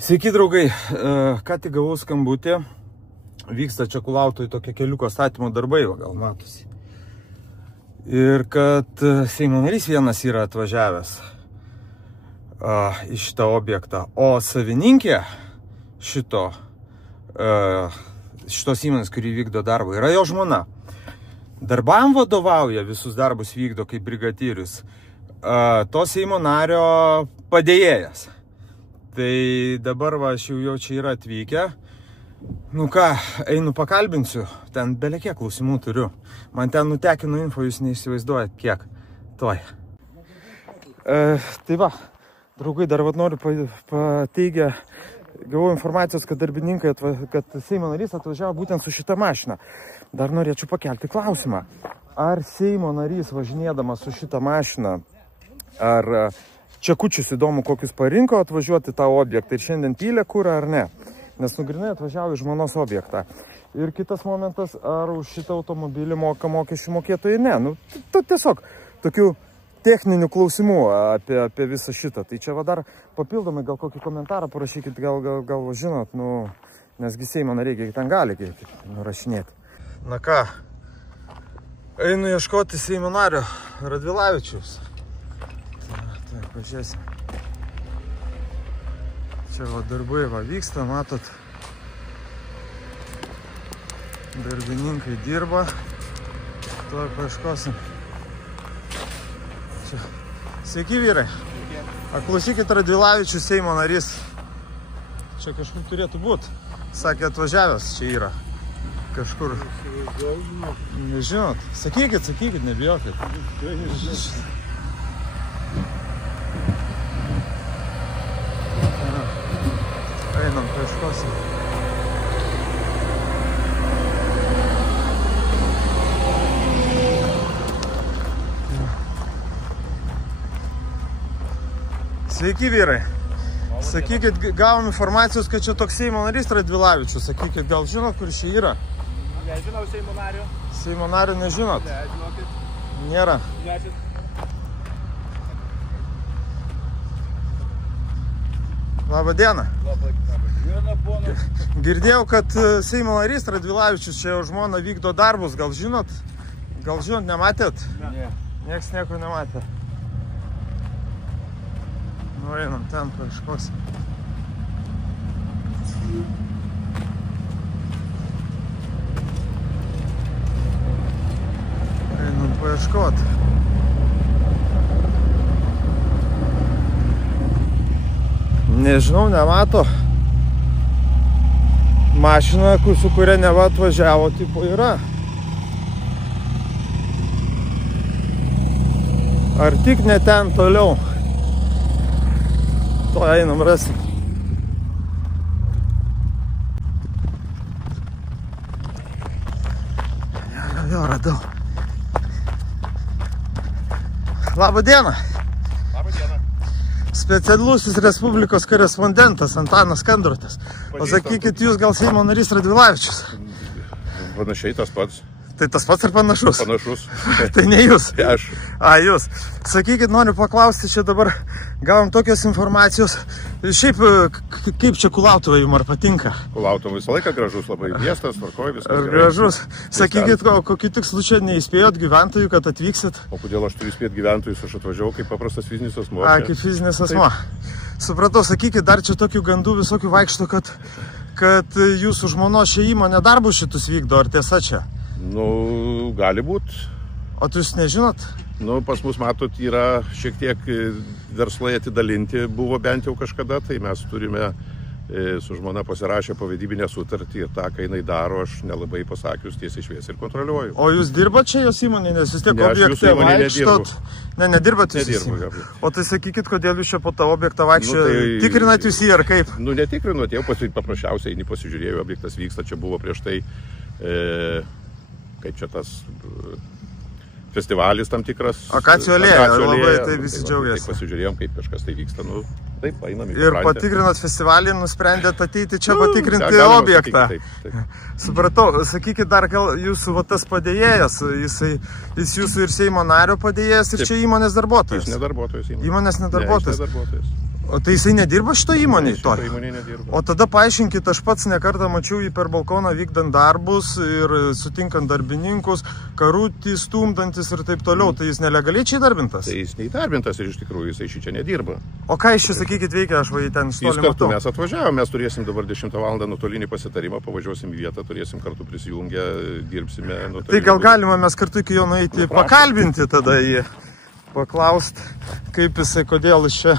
Sveiki, draugai. Ką tik gavau skambutį. Vyksta čia Kulautuvoj tokie keliuko statymo darbai, gal matosi. Ir kad Seimo narys vienas yra atvažiavęs į šitą objektą, o savininkė šitos įmonės, kuri vykdo darbą, yra jo žmona. Darbam vadovauja, visus darbus vykdo kaip brigatyrius, to Seimo nario padėjėjas. Tai dabar va, aš jau čia yra atvykę. Nu ką, einu pakalbinsiu, ten belekiek klausimų turiu. Man ten nutekino info, jūs neįsivaizduojat kiek. Tuoj. Tai va, draugai, dar vat noriu pateigę, gavau informacijos, kad darbininkai, kad Seimo narys atvažiavo būtent su šitą mašiną. Dar norėčiau pakelti klausimą. Ar Seimo narys važinėdamas su šitą mašiną, ar čekučius įdomu, kokius parinko atvažiuoti tą objektą ir šiandien pylė kurą ar ne? Nes nugrinai atvažiavo į žmonos objektą. Ir kitas momentas, ar už šitą automobilį moka mokesčių mokėtojai? Ne. Nu, tiesiog tokių techninių klausimų apie visą šitą. Tai čia va dar papildomai gal kokį komentarą parašykit, gal žinot, nu, nesgi Seimo nariai ten gali nurašinėti. Na ką, einu ieškoti Seimo nario Radvilavičiaus. Tai pažiūrėsim. Čia va darbai va vyksta, matot. Darbininkai dirba. Tuo paieškosim. Čia. Sveiki, vyrai. Klausykit, Radvilavičius, Seimo narys. Čia kažkur turėtų būti. Sakė, atvažiavęs čia yra. Kažkur. Nežinot. Sakykit, nebijokit. Einam, paieškosim. Sveiki, vyrai. Sakykit, gavom informacijos, kad čia toks Seimo narys Radvilavičius. Sakykit, gal žinot, kur čia yra? Nežinau Seimo nario. Seimo nario nežinot? Ne, žinokit. Nėra. Nešit. Labą dieną. Labą dieną, ponas. Girdėjau, kad Seimo narys Radvilavičius čia jo žmona vykdo darbus. Gal žinot, nematėt? Ne. Niekas nieko nematė. Nu, einam ten paieškosim. Einam paieškot. Nežinau, nemato. Mašina, su kuria neva atvažiavo, tipo yra. Ar tik ne ten toliau? To einam rasim. Jo, radau. Labą dieną. Labą dieną. Specialusis Respublikos korespondentas Antanas Kandrotas. Pasakykit, jūs gal Seimo narys Radvilavičius? Panašiai tas pats. Tai tas pats ir panašus? Panašus. Tai ne jūs? Aš. Jūs. Sakykit, noriu paklausti, čia dabar gavom tokios informacijos. Šiaip, kaip čia Kulautuvai jums ar patinka? Kulautuvai visą laiką gražus, labai miestas, tvarkoj, viskas gerai. Gražus. Sakykit, kokiu tikslu čia neįspėjot gyventojų, kad atvyksit? O kodėl aš turiu įspėti gyventojus, aš atvažiavau kaip paprastas fizinis asmuo. Kaip fizinis asmuo. Supratau, sakykit, dar čia tokių gandų visokių vaikšto, kad jūsų žmonos šią įmonę darbus šitus vykdo, ar tiesa čia? Nu, gali būt. O tu jūs nežinot? Nu, pas mus, matot, yra šiek tiek verslai atidalinti, buvo bent jau kažkada, tai mes turime su žmona pasirašę povedybinę sutartį ir tą, kai jinai daro, aš nelabai pasakius tiesiai šviesiai ir kontroliuoju. O jūs dirbat čia jos įmonė, nes vis tiek objekte vaikštot? Nedirbat jūs įmonė? O tai sakykit, kodėl jūs čia po tą objektą vaikščiojate? Tikrinat jūs jį ar kaip? Nu, netikrinat, jau paprasčiausiai eini pasižiūrėjau, objektas vyksta, čia buvo prieš tai kaip čia tas festivalis tam tikras. Akacijų alėja, labai tai visi džiaugiasi. Tai pasižiūrėjom, kaip kažkas tai vyksta. Nu, taip, einam į ir patikrinot festivalį, nusprendėt ateiti čia patikrinti objektą. Taip. Supratau, sakykit dar gal jūsų va, tas padėjėjas, jis jūsų ir Seimo nario padėjėjas ir čia įmonės darbuotojas? Jis nedarbuotojas. Įmonės nedarbuotojas. Ne, jis nedarbuotojas. O tai jisai nedirba šito įmonėje? Šito įmonėje nedirba. O tada paaiškinkit, aš pats nekartą mačiau jį per balkoną vykdant darbus ir sutinkant darbininkus, karutį stumdantis ir taip toliau. Tai jis nelegaliai čia įdarbintas? Tai jis neįdarbintas ir iš tikrųjų jisai šį čia nedirba. O ką iš čia, sakykit, veikia, aš ten iš toli matau? Mes atvažiavome, mes turėsim dabar 10 val. Nuotolinį pasitarimą, pavažiuosim į vietą, turėsim kartu prisijungę, dirbsime nuotolinį. Tai gal galima mes kartu iki jo nueiti pakalbinti tada jį, paklausti, kaip jisai, kodėl iš čia,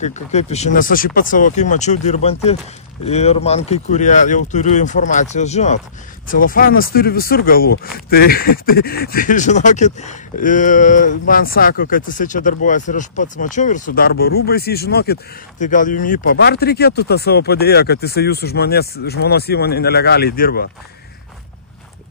kaip iš čia, nes aš jį pats savo kai mačiau dirbantį ir man kai kurie jau turiu informacijos, žinot, celofanas turi visur galų, tai žinokit, man sako, kad jisai čia darbuojas ir aš pats mačiau ir su darbo rūbais jį, žinokit, tai gal jums jį pabart reikėtų tą savo padėję, kad jisai jūsų žmonos įmonė nelegaliai dirba.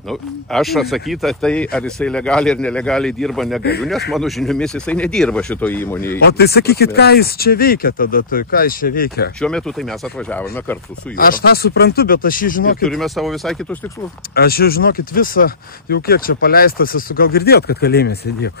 Nu, aš atsakyti tai, ar jisai legaliai ir nelegaliai dirba, negaliu, nes mano žiniomis jisai nedirba šito įmonėje. O tai sakykit, ką jis čia veikia tada, ką jis čia veikia? Šiuo metu tai mes atvažiavome kartu su juo. Aš tą suprantu, bet aš jį žinokit... Ir turime savo visai kitus tikslus. Aš jį žinokit visą, jau kiek čia paleistas esu, gal girdėjot, kad kalėjime sėdėjau.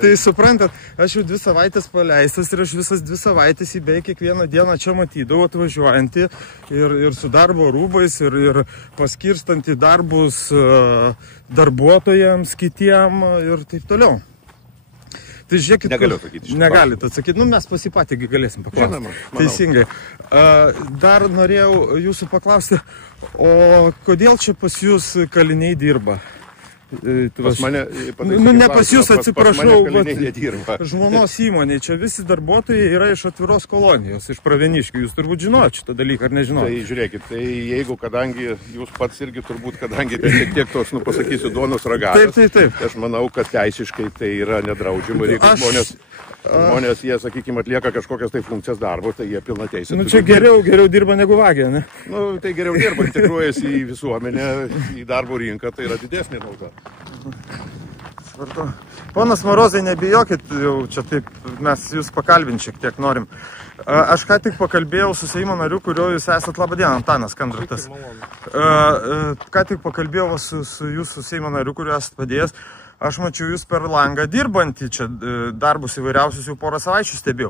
Tai suprantat, aš jau 2 savaitės paleistas ir aš visas 2 savaitės į beveik kiekvieną dieną čia matydavau atvažiuojantį ir su darbo rūbais ir paskirstą į darbus darbuotojams, kitiem ir taip toliau. Tai žiūrėkit, negaliu atsakyti. Negalite atsakyti, nu mes pasipatį galėsim paklausti. Teisingai. Dar norėjau jūsų paklausti, o kodėl čia pas jūs kaliniai dirba? Pas mane, ne pas jūs, atsiprašau, žmonos įmonė, čia visi darbuotojai yra iš Atviros kolonijos, iš Pravieniškių, jūs turbūt žinot šitą dalyką, ar nežinot? Tai žiūrėkit, tai jeigu, kadangi jūs pats irgi turbūt, kadangi šiek tiek tos, pasakysiu, duonos ragavęs, taip. Aš manau, kad teisiškai tai yra nedraudžiama ir jeigu žmonės, jie, sakykime, atlieka kažkokias tai funkcijas darbo, tai jie pilna teisė. Nu čia geriau dirba negu vagia, ne? Nu, tai geriau dirba, integruojasi į visuomenę, į darbo rinką, tai yra didesnė nauda. Svartu. Ponas Marozai, nebijokit, jau čia taip, mes jūs pakalbinti šiek tiek norim. Aš ką tik pakalbėjau su Seimo nariu, kurio jūs esat, labą dieną, Antanas Kandratas. Ką tik pakalbėjau su jūsų Seimo nariu, kurio esat padėjęs. Aš mačiau jūs per langą dirbantį, čia darbus įvairiausius jau porą savaičių stebėjau.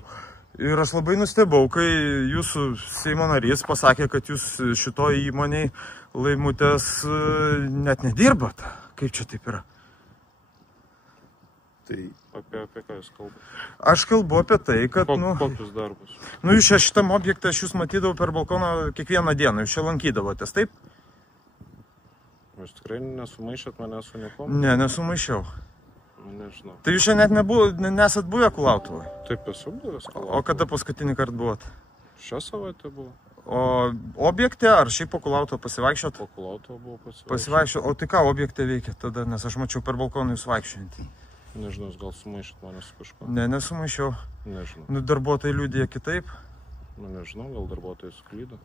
Ir aš labai nustebau, kai jūsų Seimo narys pasakė, kad jūs šitoj įmonėj Laimutės net nedirbat. Kaip čia taip yra? Tai apie ką jūs kalbate? Aš kalbu apie tai, kad... Kokius darbus? Nu, jūs šitam objektą aš jūs matydavau per balkoną kiekvieną dieną, jūs čia lankydavotės, taip? Jūs tikrai nesumaišėt mane su niekuom? Ne, nesumaišiau. Nežinau. Tai jūs čia net nesat buvę Kulautuvai? Taip, esu buvęs Kulautuvai. O kada paskutinį kartą buvot? Šią savaitę buvo. O objekte ar šiaip po Kulautuvą pasivaikščiot? Po Kulautuvą buvo pasivaikščiot. O tai ką objekte veikia tada, nes aš mačiau per balkoną jūs vaikščiojantį? Nežinau, gal sumaišėt mane su kažkuo? Ne, nesumaišiau. Nežinau. Nu, darbuotojai liudija kitaip? Nu, nežinau, gal darbuotojai suklydo.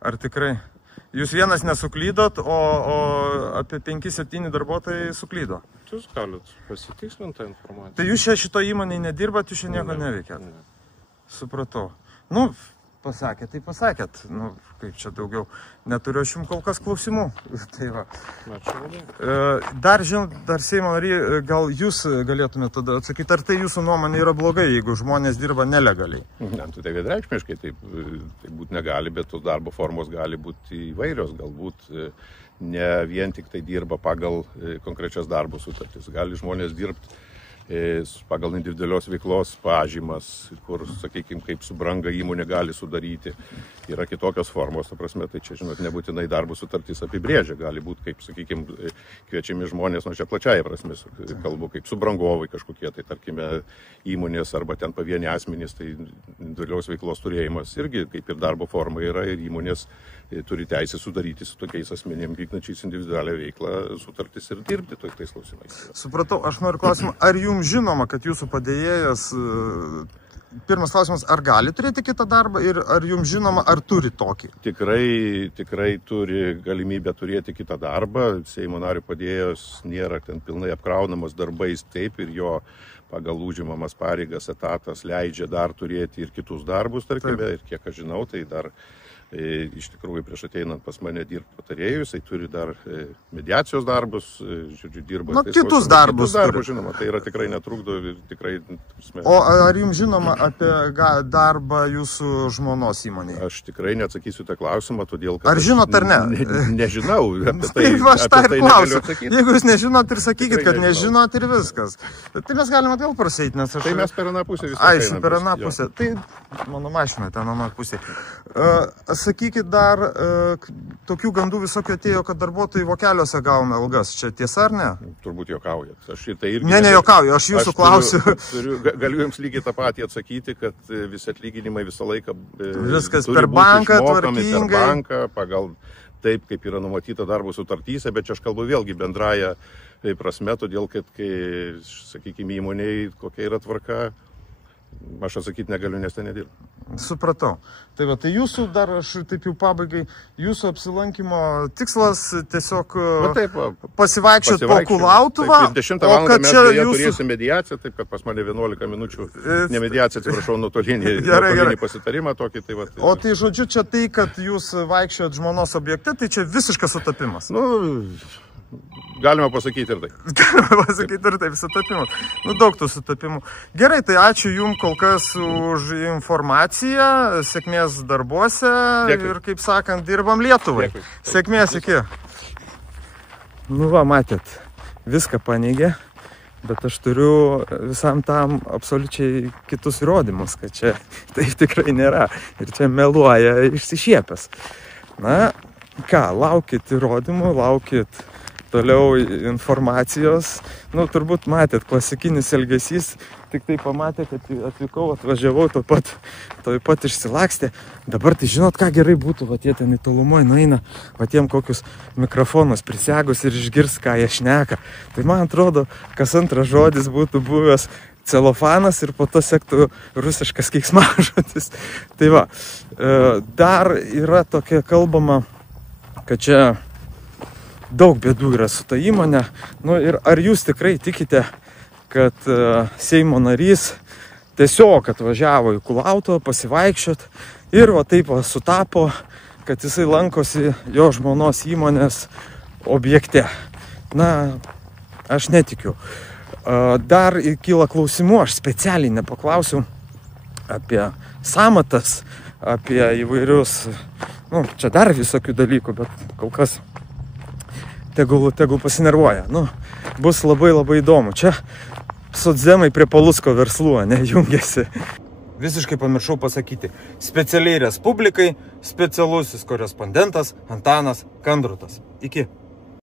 Ar tikrai? Jūs vienas nesuklydot, o apie 5-7 darbuotojai suklydo. Jūs galit pasitikslinti tą informaciją. Tai jūs čia šito įmonėje nedirbat, jūs čia nieko neveikėt? Ne. Supratau. Nu, pasakėt, tai pasakėt. Nu, kaip čia daugiau. Neturiu aš jums kol kas klausimų. Tai va. Ačiū labai. Dar Seimo nariai, gal jūs galėtumėte tada atsakyti, ar tai jūsų nuomonė yra blogai, jeigu žmonės dirba nelegaliai? Ne, tai vienareikšmiškai taip būt negali, bet tos darbo formos gali būti įvairios. Galbūt ne vien tik tai dirba pagal konkrečias darbo sutartis. Gali žmonės dirbti pagal individualios veiklos pažymas, kur, sakykime, kaip subranga įmonė gali sudaryti. Yra kitokios formos, ta prasme, tai čia, žinot, nebūtinai darbo sutartys apibrėžia. Gali būti, kaip, sakykime, kviečiami žmonės, nu čia plačiaja prasme, kalbu, kaip subrangovai kažkokie, tai tarkime, įmonės arba ten pavieni asmenys, tai individualios veiklos turėjimas irgi kaip ir darbo forma yra ir įmonės turi teisę sudaryti su tokiais asmenėm vykdančiais individualią veiklą sutartis ir dirbti tokiais klausimais. Supratau, aš noriu klausimą, ar jums žinoma, kad jūsų padėjėjas, pirmas klausimas, ar gali turėti kitą darbą ir ar jums žinoma, ar turi tokį? Tikrai turi galimybę turėti kitą darbą. Seimo nario padėjėjas nėra ten pilnai apkraunamas darbais, taip, ir jo pagal užimamas pareigas etatas leidžia dar turėti ir kitus darbus, tarkime, ir kiek aš žinau, tai dar Iš tikrųjų, prieš ateinant pas mane dirbti patarėjus, jisai turi dar mediacijos darbus, žodžiu, dirba. Kitus darbus. Žinoma, tai yra tikrai netrukdo ir tikrai... O ar jums žinoma apie darbą jūsų žmonos įmonėje? Aš tikrai neatsakysiu tą klausimą, todėl kad... Ar žinot ar ne? Nežinau. Aš tą ir klausiu. Jeigu jūs nežinot ir sakykit, kad nežinot ir viskas. Tai mes galime vėl prasėti, nes aš... Tai mes per aną pusę visą einame. Per aną pusę. Tai mano mašina ten aną pusė. Sakykit dar, tokių gandų visokio atėjo, kad darbuotojai vokeliuose gauna algas. Čia tiesa ar ne? Turbūt juokaujat. Ne jokauju, aš jūsų klausiu. Galiu jums lygiai tą patį atsakyti, kad visi atlyginimai visą laiką viskas per banką, tvarkingai. Per banką, pagal taip, kaip yra numatyta darbo sutartyse, bet čia aš kalbu vėlgi bendraja prasme, todėl kad, kai, sakykime, įmonėje kokia yra tvarka, aš atsakyti negaliu, nes ten nedirbu. Supratau. Tai va, tai jūsų dar, aš taip jau pabaigai, jūsų apsilankimo tikslas tiesiog pasivaikščioti po Kulautuvą. 10 valandą mes beje turėsim mediaciją, taip kad pas mane 11 minučių, ne mediacija, atsiprašau, nuotolinį pasitarimą tokį. Tai va, tai... O tai žodžiu, čia tai, kad jūs vaikščiojat žmonos objekte, tai čia visiškas sutapimas. Galima pasakyti ir taip. Galima pasakyti ir taip, sutapimus. Daug tų sutapimų. Gerai, tai ačiū jums kol kas už informaciją, sėkmės darbuose. Dėkui. Ir, kaip sakant, dirbam Lietuvai. Dėkui. Sėkmės, iki. Va, matėt, viską paneigė, bet aš turiu visam tam absoliučiai kitus įrodymus, kad čia taip tikrai nėra. Ir čia meluoja išsišiepęs. Na, ką, laukit įrodymų, laukit toliau informacijos. Turbūt matėt, klasikinis elgesys, tik tai pamatė, kad atvykau, atvažiavau, toj pat išsilakstė. Dabar tai žinot, ką gerai būtų, va jie ten į tolumoje nueina, va tiem kokius mikrofonus prisiagus ir išgirs, ką jie šneka. Tai man atrodo, kas antras žodis būtų buvęs celofanas ir po to sektų rusiškas keiksmažodis. Tai va, dar yra tokia kalbama, kad čia daug bėdų yra su ta įmonė. Ir ar jūs tikrai tikite, kad Seimo narys tiesiog atvažiavo į Kulautuvą pasivaikščiot ir va taip sutapo, kad jisai lankosi jo žmonos įmonės objekte? Aš netikiu. Dar kyla klausimų, aš specialiai nepaklausiu apie sąmatas, apie įvairius, čia dar visokių dalykų, bet kol kas tegul pasinervuoja. Bus labai įdomu. Čia socdemai prie Palucko verslų, jungiasi. Visiškai pamiršau pasakyti. Specialiai Respublikai specialusis korespondentas Antanas Kandrotas. Iki.